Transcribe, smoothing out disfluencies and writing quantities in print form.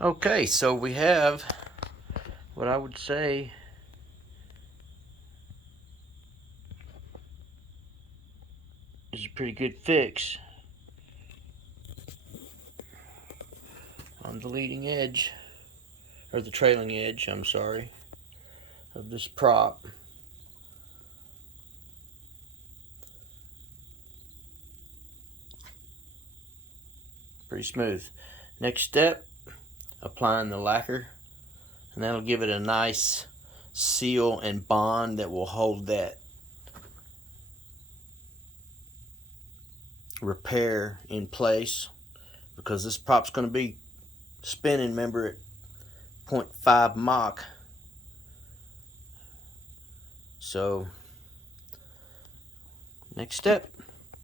Okay, so we have what I would say is a pretty good fix on the leading edge, or the trailing edge, I'm sorry, of this prop. Pretty smooth. Next step, applying the lacquer, and that'll give it a nice seal and bond that will hold that repair in place, because this prop's going to be spinning, remember, at 0.5 Mach. So next step,